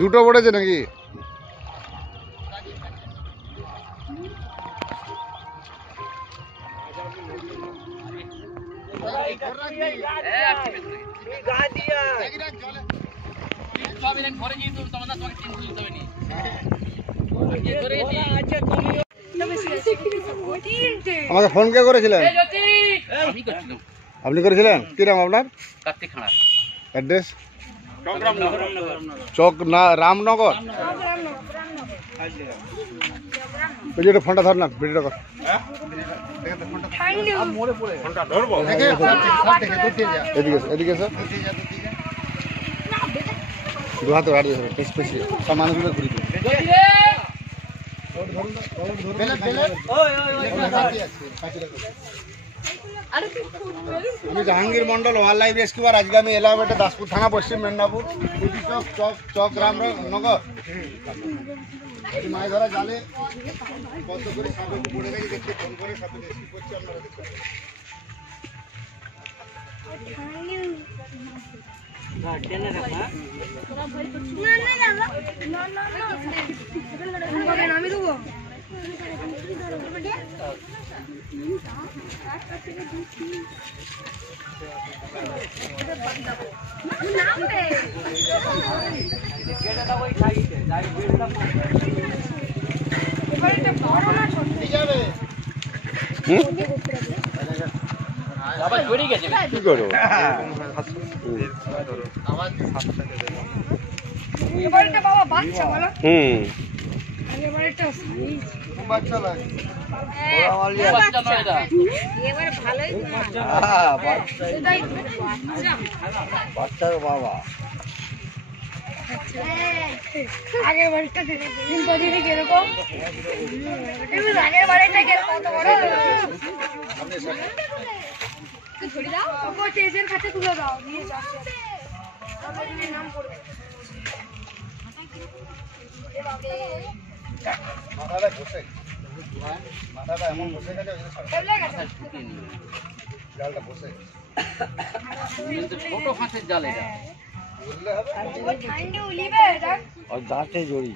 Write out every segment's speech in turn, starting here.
দুটো পড়েছে নাকি? আমাকে ফোন কে করেছিলেন? আপনি করেছিলেন? কি নাম আপনার? কার্তিক খাঁড়া। অ্যাড্রেস? চক না রামনগর। ওই যে ফোনটা ধর না, ভিডিওটা কর। এদিকে স্যার, দু হাতে গাড়ি সব মানুষগুলো ঘুরি। আমি Jahangir Mondal, wildlife rescuer. আজকে আমি এলাম এটা দাসপুর থানা, পশ্চিম মেদিনীপুর, চক রামনগর। মাছ ধরা জালে বন্ধ করে সাপে পড়ে গেছে, দেখতে ফোন করে সাপে রেস্কিউ করছি, আপনারা দেখতে পাবেন। আমি দেবো আবার চড়ে গেছে। কি করো? এবারটা বাবা বাচ্চা বলো। এবারটা বাচ্চা লাগে। বাচ্চা নয় এটা। এবার ভালোই বাচ্চার বাবা। আগের বাড়িটা দিদি কিরকম, আগের বাড়িটা কত বড় ধরে দাও, স্টেজের কাছে তুলে দাও, নিয়ে যাচ্ছে নাম পড়বে। মাথাটা বসে, মাথাটা এমন বসে গেছে, জালটা বসে ছোট মাছের জাল এটা। বললে হবে আর দাঁতে জড়ি।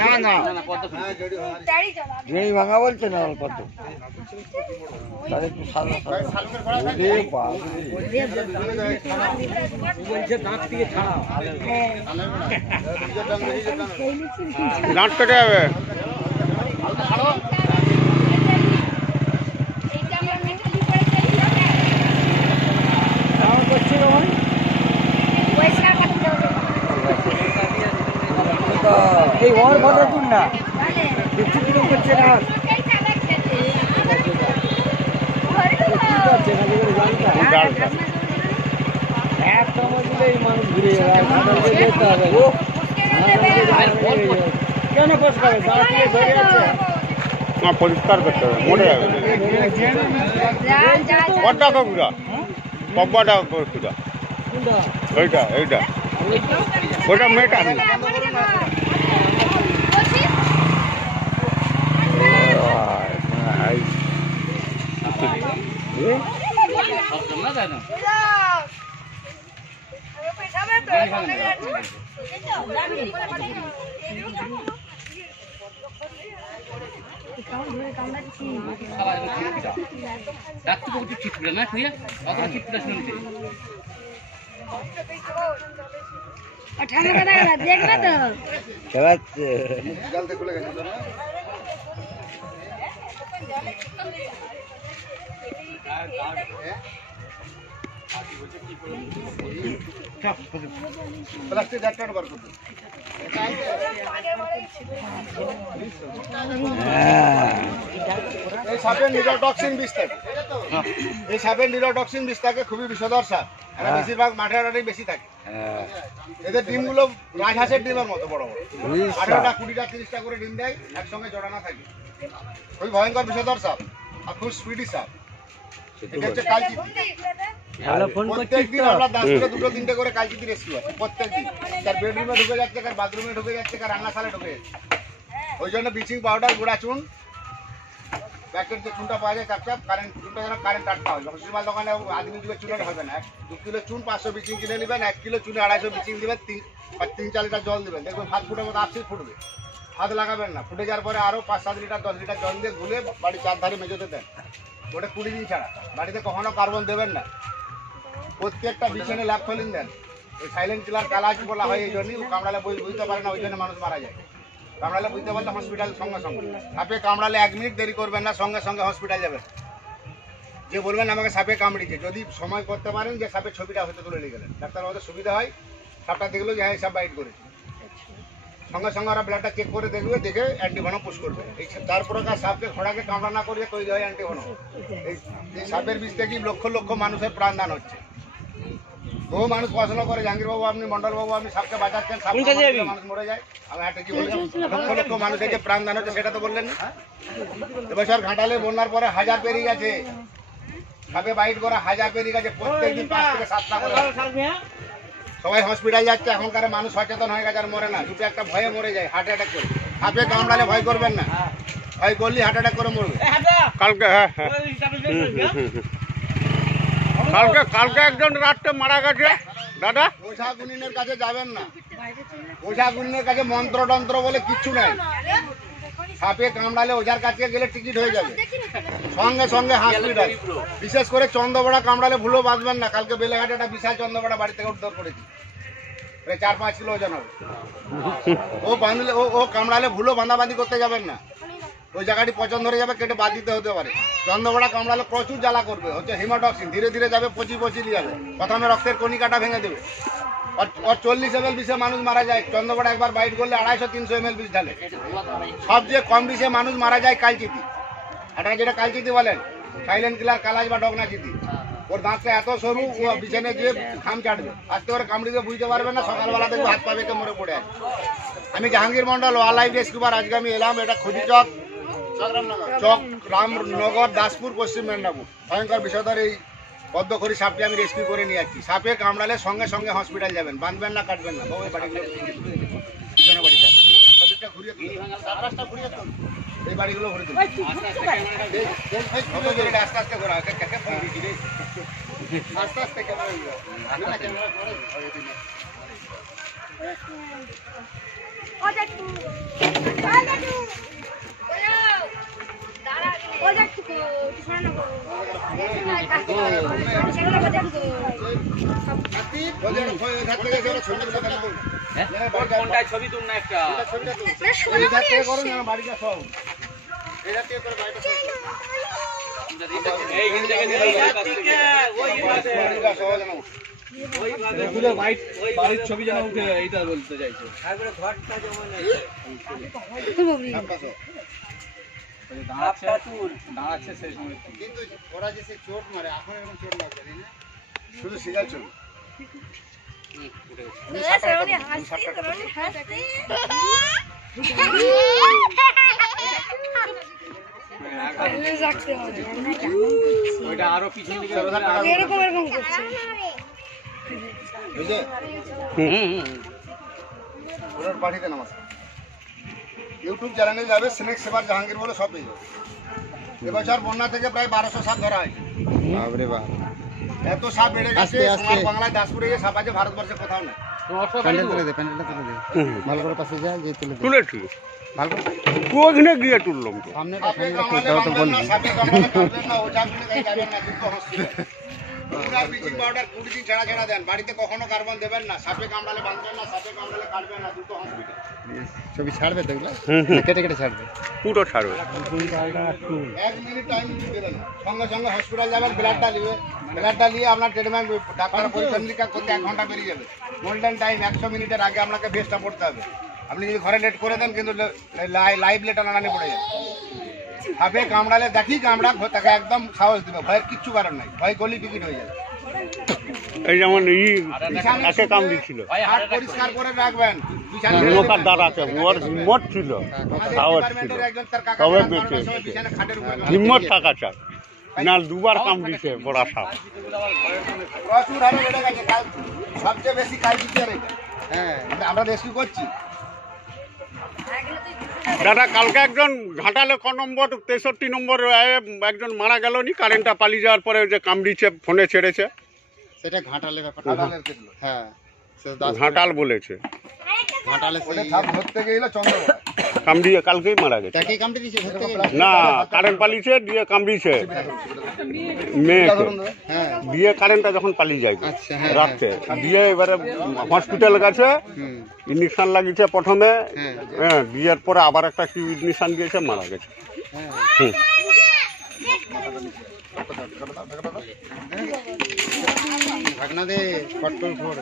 না না জড়ি ভাঙা বলছে না পদ্ম, তাহলে একটু সাদা বলছে দাঁত থেকে ছাড়া, দাঁত কেটে যাবে। এই ওর কথা তুল না, কিছু কিছু করছে না। এক সময় দিলে এই মানুষ ঘুরে যাবে, যেতে হবে কেন পরিষ্কার ধরে আছে, পরিষ্কার করতে হবে, মরে যাবে। কটা কপুরা কব্বাটা খুঁজা, এইটা এইটা ওইটা মেয়েটা আমি প্লাস্টিক ডাক্তার বার করতে এই সাপের নিউরোটক্সিন বিষ থাকে, এই সাপের নিউরোটক্সিন বিষ থাকে, খুবই বিষধর সাপ। এরা বেশিরভাগ মাঠে আড়াটেই বেশি থাকে। এদের ডিমগুলো রাজহাঁসের ডিমের মতো বড় বড়, 18টা 20টা 30টা করে ডিম দেয়, একসঙ্গে জড়ানো থাকে। খুবই ভয়ঙ্কর বিষধর সাপ আর খুব স্পিডি সাপ। এটা হচ্ছে কালচিতি। প্রত্যেকদিন আমরা 10 থেকে 2-3টে করে কালচিতি রেস্কিউ আছে প্রত্যেকদিন। তার বেডরুমে ঢুকে যাচ্ছে, কার বাথরুমে ঢুকে যাচ্ছে, কার রান্নাশালে ঢুকে যাচ্ছে। ওই জন্য ব্লিচিং পাউডার, গুঁড়া চুন, প্যাকেট যে চুনটা পাওয়া যায় চাপ কারেন্ট চুনটা যেন কারেন্ট আটকা হয়। হসপিটাল দোকানে আদমি যুগে চুনের হবে না। 2 কিলো চুন 500 ব্লিচিং কিনে নেবেন, 1 কিলো চুনে 250 ব্লিচিং দেবেন, 3-4 লিটার জল দেবেন, দেখবেন 7 ফুটের মতো আপসি ফুটবে। হাত লাগাবেন না, ফুটে যাওয়ার পরে আরও 5-7 লিটার 10 লিটার জল দিয়ে গুলে বাড়ির চারধারে মেঝেতে দেন। ওটা 20 দিন ছাড়া। বাড়িতে কখনো কার্বন দেবেন না। প্রত্যেকটা বিছানে ল্যাপথলিন দেন। এই সাইলেন্ট কিলার কালাজ বলা হয় এই জন্যই, কামড়ালে বুঝতে পারে না, ওই জন্য মানুষ মারা যায়। কামড়ালে বুঝতে পারলে হসপিটাল সঙ্গে সঙ্গে। সাপে কামড়ালে 1 মিনিট দেরি করবেন না, সঙ্গে সঙ্গে হসপিটাল যাবেন। যে বলবেন আমাকে সাপে কামড়িয়েছে, যদি সময় করতে পারেন যে সাপের ছবিটা হয়তো তুলে নিয়ে গেলেন, ডাক্তার আমাদের সুবিধা হয়। সাপটা দেখলো যে হ্যাঁ সাপ বাইট করেছে, সঙ্গে সঙ্গে ওরা ব্লাডটা চেক করে দেখবে, দেখে অ্যান্টিভেনম পুশ করবে। এই তারপরে সাপকে ঘোড়াকে কামড়া না করিয়ে তৈরি হয় অ্যান্টিভেনম। এই সাপের বিষ থেকে লক্ষ লক্ষ মানুষের প্রাণদান হচ্ছে। বহু মানুষ পড়াশোনা করে, জাহাঙ্গীরবাবু আপনি, মন্ডলবাবু আপনি সাপকে বাঁচাচ্ছেন, সাপ মানুষ মরে যায়। আমি একটা কি বললাম, লক্ষ লক্ষ মানুষের যে প্রাণদান হচ্ছে সেটা তো বললেন না। এবছর ঘাটালে বন্যার পরে 1000 পেরিয়ে গেছে, সাপে বাইট করা 1000 পেরিয়ে গেছে। প্রত্যেকদিন 5 থেকে 7টা করে। সবাই হসপিটাল যাচ্ছে, এখনকার মানুষ সচেতন হয়ে গেছে, আর মরে না। দুটো একটা ভয়ে মরে যায়, হার্ট অ্যাটাক করে। সাপে কামড়ালে ভয় করবেন না, ভয় করলে হার্ট অ্যাটাক করে মরবে। কালকে কালকে একজন রাত্রে মারা গেছে দাদা। ওঝা গুনিনের কাছে যাবেন না, ওঝা গুনিনের কাছে মন্ত্রতন্ত্র বলে কিচ্ছু নাই। সাপে কামড়ালে ওঝার কাছে গেলে টিকিট হয়ে যাবে, সঙ্গে সঙ্গে হসপিটাল। বিশেষ করে চন্দ্রবড়া কামড়ালে ভুলো বাঁধবেন না। কালকে বেলেঘাটে একটা বিশাল চন্দ্রবড়া বাড়ি থেকে উদ্ধার করেছি, 4-5 কিলো ওজন হবে। ও বাঁধলে ও কামড়ালে ভুলো বাঁধাবাঁধি করতে যাবেন না। ওই জায়গাটি পছন্দ ধরে যাবে, কেটে বাদ দিতে হতে পারে। চন্দ্রবড়া কামড়ালে প্রচুর জ্বালা করবে, হচ্ছে হিমোটক্সিন, ধীরে ধীরে যাবে, পচি যাবে। প্রথমে রক্তের কণিকাটা ভেঙে দেবে। और 40 ml বিষে মানুষ মারা যায়। চন্দ্রবড়া একবার বাইট করলে 250-300 ml বিষ ঢালে। সবচেয়ে কম বিষে মানুষ মারা যায় কালচিতি। আপনারা যেটা কালচিতি বলেন, সাইলেন্ট কিলার, কালাজ বা ডগনা চিতি। ওর দাঁতটা এত সরু, ও বিছানে গিয়ে খাম চাটবে, আস্তে করে কামড়িতে বুঝতে পারবে না। সকালবেলা দেখবো হাত পা বেঁকে মরে পড়ে আছে। আমি জাহাঙ্গীর মন্ডল, ওয়াইল্ড লাইফ রেস্কিউবার। আজকে আমি এলাম, এটা খুদিচক চক, রামনগর, দাসপুর, পশ্চিম মেদিনীপুর। ভয়ঙ্কর বিষধর এই পদ্মখড়ি সাপটি আমি রেস্কিউ করে নিয়ে যাচ্ছি। সাপে কামড়ালে সঙ্গে সঙ্গে হসপিটাল যাবেন, বাঁধবেন না, কাটবেন না। বাবু এই বাড়িগুলো ঘুরিয়ে এই বাড়িগুলো ঘুরে দিন, আস্তে আস্তে ঘোরা, আস্তে আস্তে ছবি তুল না একটা বাড়িটা সব বাড়ির ছবি যেন উঠে, এইটা বলতে চাইছে। দাঁড়াচ্ছে সেই সময়, কিন্তু ওরা যে চোট মারে, এখন এরকম চোট লাগছে না, শুধু সিগার চোট। ওইটা আরো পিছন দিকে এরকম এরকম করছে। ওনার পাঠিয়ে দেন আমার ইউটিউব চ্যানেলে যাবে, স্নেক সেবার জাহাঙ্গীর বলে সব পেয়ে যাবে। এবছর বন্যা থেকে প্রায় 1200 সাপ ধরা হয়েছে। এত সাপ বেড়ে গেছে, আমার বাংলায় দাসপুরে যে সাপ আছে ভারতবর্ষে কোথাও নেই। ভালো করে পাশে যা, যে তুলেছি ভালো করে ওখানে গিয়ে তুললাম তো। সাপে কামড়ালে বাঁধবেন না, সাপে কামড়ালে কাটবেন না, ওঝা গুনির কাছে যাবেন না, দুটো হসপিটাল। ব্লিচিং পাউডার 20 দিন ছাড়া ছাড়া দেন, বাড়িতে কখনো কার্বন দেবেন না। সাপে কামড়ালে বাঁধবেন না, সাপে কামড়ালে কাটবেন না, দুটো হসপিটাল। ছবি ছাড়বে তো এগুলো, কেটে কেটে ছাড়বে, পুরো ছাড়বে। 1 মিনিট টাইম দেবেন, সঙ্গে সঙ্গে হসপিটাল যাবেন, ব্লাডটা নিবে, ব্লাডটা নিয়ে আপনার ট্রিটমেন্ট, ডাক্তার পরীক্ষা নিরীক্ষা করতে 1 ঘন্টা বেরিয়ে যাবে। গোল্ডেন টাইম 100 মিনিটের আগে আপনাকে বেস্টটা পড়তে হবে। আপনি যদি ঘরে লেট করে দেন, কিন্তু লাইভ লেটার আনানি পড়ে যাবে। সাপে কামড়ালে দেখি কামড়া, তাকে একদম সাহস দিবে, ভয়ের কিচ্ছু কারণ নাই, ভয় করলেই টিকিট হয়ে যাবে। এই যেমন একে কামড়িয়েছিল, হাত পরিষ্কার করে রাখবেন। নৌকার দ্বারা আছে, ওর হিম্মত ছিল, সাহস ছিল, তবে বেঁচে হিম্মত থাকা চাই। না দুবার কামড়িছে বড় সাপ। প্রচুর হারে বেড়ে গেছে, সবচেয়ে বেশি কালচিতে আর এটা। হ্যাঁ, আমরা রেস্কিউ করছি। দাদা কালকে একজন ঘাটালে ক নম্বর 63 নম্বর একজন মারা গেল নি কারেন্টটা পালিয়ে যাওয়ার পরে যে কামড়িছে ফোনে ছেড়েছে। সেটা ঘাটালে ব্যাপার। ঘাটালের কেটলো। হ্যাঁ ঘাটাল বলেছে ঘাটালে ওটা সাপ ধরতে গেলে চন্দ্রবড়া। কামড়িয়ে কালকেই মারা গেছে। তাকে কামড়ে দিয়েছে ধরতে গেলে? না কারেন্ট পালিয়েছে দিয়ে কামড়িছে মেয়েকে, হ্যাঁ দিয়ে কারেন্টটা যখন পালিয়ে যায় আচ্ছা, হ্যাঁ, রাত্রে দিয়ে এবারে হসপিটাল গেছে, হুম ইঞ্জেকশন লাগিয়েছে প্রথমে, হ্যাঁ হ্যাঁ বিয়ের পরে আবার একটা কি ইঞ্জেকশন দিয়েছে, মারা গেছে। হ্যাঁ হুম। ভাগনা দে কট্টর ফোর।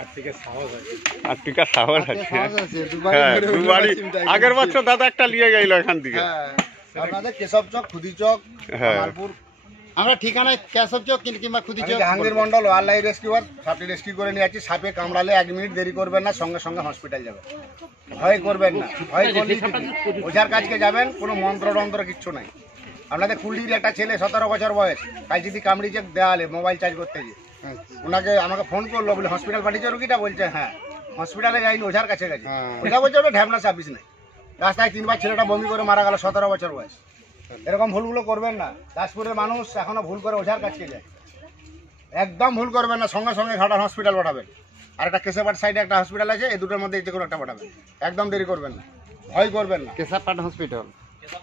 আর টিকা সাহস আছে। সাহস আছে, হ্যাঁ ধরে দুবারই চিন্তা আগের বছর দাদা একটা নিয়ে গেল এখান থেকে। হ্যাঁ, আপনাদের কেশব চক, খুদি চক, হ্যাঁ। কামারপুর। আমরা ঠিকানায় কেশব চক কিংবা খুদি আমি চক। Jahangir Mondal, wildlife rescuer. সাপটি রেস্কিউ করে নিয়ে যাচ্ছি। সাপে কামড়ালে 1 মিনিট দেরি করবেন না, সঙ্গে সঙ্গে হসপিটাল যাবেন। ভয় করবেন না, ভয় করলে ওঝার কাজকে যাবেন, কোনো মন্ত্র কিচ্ছু নাই। আপনাদের কুলডির একটা ছেলে 17 বছর বয়স, কালচিতি কামড়িছে দেওয়ালে মোবাইল চার্জ করতে গিয়ে। ওনাকে আমাকে ফোন করলো, বলে হসপিটাল পাঠিয়েছে রুগীটা? বলছে হ্যাঁ। হসপিটালে যাইনি, ওঝার কাছে গেছে। ওঝা বলছে ওটা ঢ্যাবনা সার্ভিস নেই। রাস্তায় 3 বার ছেলেটা বমি করে মারা গেল, 17 বছর বয়স। এরকম ভুলগুলো করবেন না। দাসপুরের মানুষ এখনো ভুল করে ওঝার কাছে যায়, একদম ভুল করবেন না। সঙ্গে সঙ্গে ঘাটাল হসপিটাল পাঠাবেন। আর একটা কেশবপাট সাইডে একটা হসপিটাল আছে, এই দুটোর মধ্যে যে কোনো একটা পাঠাবেন। একদম দেরি করবেন না, ভয় করবেন না। কেশবপাট হসপিটাল।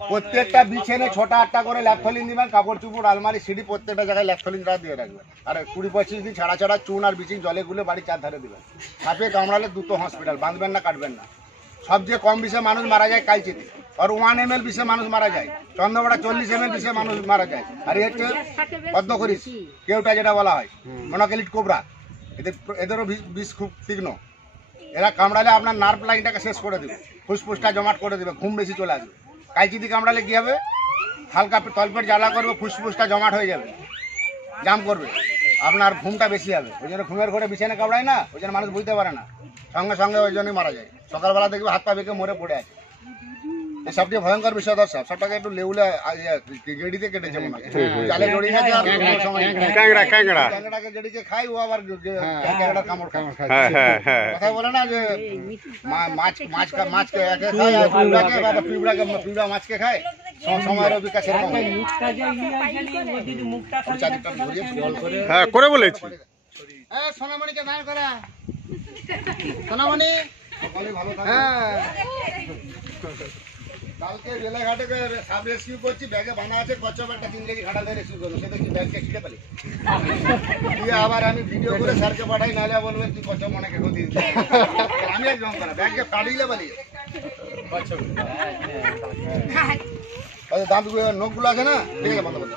প্রত্যেকটা বিছানে 6টা 8টা করে ল্যাপথলিন দিবেন। কাপড় চুপড় আলমারি সিঁড়ি প্রত্যেকটা জায়গায় ল্যাপথলিনটা দিয়ে রাখবেন। আর 20-25 দিন ছাড়া ছাড়া চুন আর বিচিং জলে গুলে বাড়ির চারধারে দিবেন। সাপে কামড়ালে দ্রুত হসপিটাল, বাঁধবেন না, কাটবেন না। সবচেয়ে কম বিষে মানুষ মারা যায় কালচিতে, আর 1 ml বিষে মানুষ মারা যায়। চন্দ্রবড়া 40 ml বিষে মানুষ মারা যায়। আর এই হচ্ছে পদ্মখরিস, কেউটা যেটা বলা হয়, মনোকেলিট কোবরা। এদেরও বিষ খুব তীক্ষ্ণ। এরা কামড়ালে আপনার নার্ভ লাইনটাকে শেষ করে দেবে, ফুসফুসটা জমাট করে দেবে, ঘুম বেশি চলে আসবে। কালচিতি কামড়ালে কি হবে? হালকা তলপেট জ্বালা করবে, ফুসফুসটা জমাট হয়ে যাবে, জাম করবে, আপনার ঘুমটা বেশি হবে। ওই জন্য ঘুমের ঘরে বিছানে কামড়ায় না, ওই জন্য মানুষ বুঝতে পারে না, সঙ্গে সঙ্গে ওই জন্যই মারা যায়। সকালবেলা দেখবে হাত পা বেঁকে মরে পড়ে আছে। এই সবচেয়ে ভয়ঙ্কর বিষয়ধর সাপ। সবটাকে একটু লেউলে গেড়িতে কেটেছে মনে হয়, জালে জড়িয়ে গেছে। আর কোনো সময় ক্যাংড়াকে জড়িয়ে খাই, ও আবার ক্যাংড়ার কামড় খায়। কথা বলে না যে মাছকে একে খায়, আর পিঁপড়া মাছকে খায়। সময়ের বিকাশ এরকম হয়। চারিদিকটা ঘুরিয়ে জল করে হ্যাঁ করে বলেছি। সোনামণিকে দাঁড় করা। সোনামণি সকলেই ভালো থাকবে। হ্যাঁ কালকে বেলাঘাটে সাব রেস্কিউ করছি, ব্যাগে বানা আছে কচ্ছপ একটা 3 কেজি ঘাটা দিয়ে রেস্কিউ করবো। সেটা কি ব্যাগকে ছিঁড়ে পেলি দিয়ে আবার আমি ভিডিও করে স্যারকে পাঠাই, নাহলে বলবেন তুই কচ্ছপ মনে খেয়ে দিস। আমি একদম করা ব্যাগকে কাটিলে পালিয়ে কচ্ছপ দাঁতগুলো নখগুলো আছে না, ঠিক আছে বন্ধ করতে।